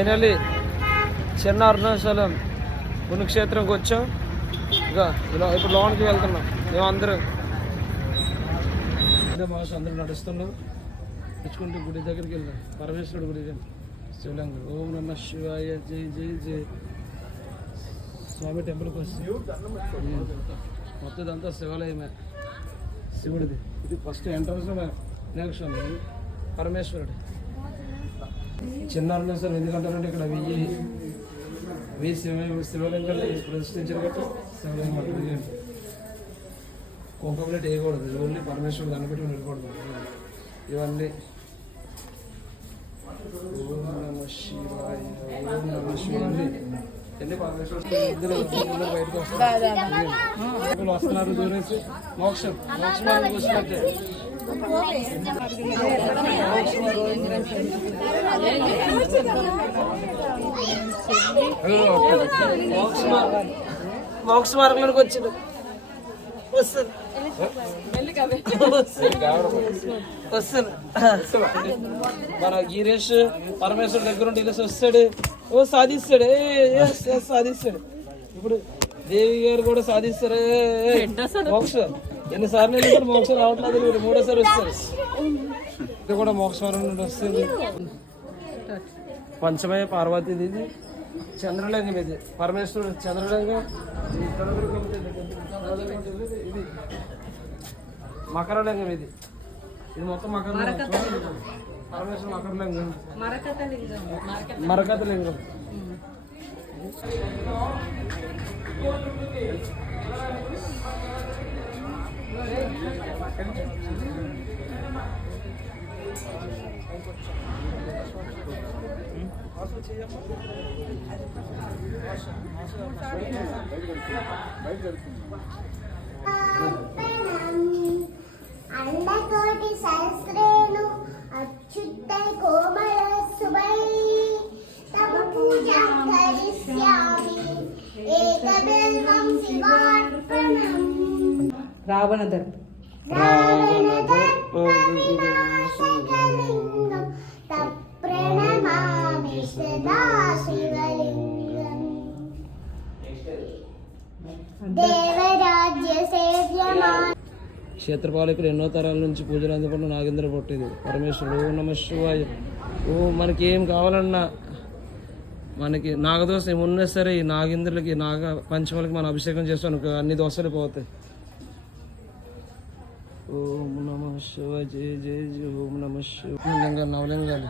Finally చిన్న అరుణాచలం పుణ్యక్షేత్రంకి వచ్చాం. ఇంకా ఇలా ఇప్పుడు లోనికి వెళ్తున్నాం మేమందరం. మాస్ అందరూ నడుస్తున్నాం, తెచ్చుకుంటూ గుడి దగ్గరికి వెళ్దాం. పరమేశ్వరుడు గుడి శివలింగ. ఓం నమ శివాయ, జై జై జై. స్వామి టెంపుల్కి వస్తాం. మొత్తం ఇదంతా శివాలయమే, శివుడిది. ఇది ఫస్ట్ ఎంట్రన్స్ వినాయక పరమేశ్వరుడు. చిన్న అరుణాచలం ఎందుకంటారంటే ఇక్కడ వెయ్యి శివలింగాలు ప్రతిష్ఠించారు కాబట్టి శివలింగం. కుంకుమ ప్లేట్ వేయకూడదు, ఓన్లీ పరమేశ్వరుడు దాన్ని పెట్టి వెళ్ళకూడదు. ఇవన్నీ ఓం నమ శివాయ, ఓం నమ శివాయ. ఎన్ని పరమేశ్వరుడు ఇద్దరు బయటకు వస్తారు, వస్తున్నారు. దూరేసి మోక్షం మోక్షమార్గం వచ్చినట్టే. మోక్ష మార్గంలోకి వచ్చింది. వస్తుంది మన గిరీష్ పరమేశ్వరుడు దగ్గర ఉండి ఇలా వస్తాడు. ఓ సాధిస్తాడు, సాధిస్తాడు. ఇప్పుడు దేవి గారు కూడా సాధిస్తారు మోక్ష. ఎన్నిసార్లు వెళ్ళిన మోక్షం రావట్లేదు, మీరు మూడోసారి వస్తారు. ఇది కూడా మోక్షవరం నుండి వస్తుంది. పంచమయ పార్వతీది, ఇది చంద్రలింగం. ఇది పరమేశ్వరుడు చంద్రలింగం. ఇది మకరలింగం. ఇది మొత్తం మకరలింగం. పరమేశ్వరుడు మకరలింగం, మరకత లింగం. అండకోటి సహస్రేణు అచ్యుతై కోమల సుభై తమ పూజా కరిష్యామి ఏకబిల్వం శివార్పణం. రావణదర్ప సకలింగం తప్రణమామి సదా శివలింగం. దేవరాజ్య సేవ్యమా. క్షేత్రపాలకులు ఎన్నో తరాల నుంచి పూజలు అందుకున్న నాగేంద్ర పొట్టిది పరమేశ్వరుడు. ఓం నమ శివాయ. ఓ మనకి ఏం కావాలన్నా, మనకి నాగదోష ఏమున్నా సరే ఈ నాగేంద్రులకి నాగ పంచములకి మనం అభిషేకం చేస్తాం, అన్ని దోషాలు పోతాయి. ఓం నమ శివాయ, జయ జయ జయ. ఓం నమ శివ. నవలింగాలు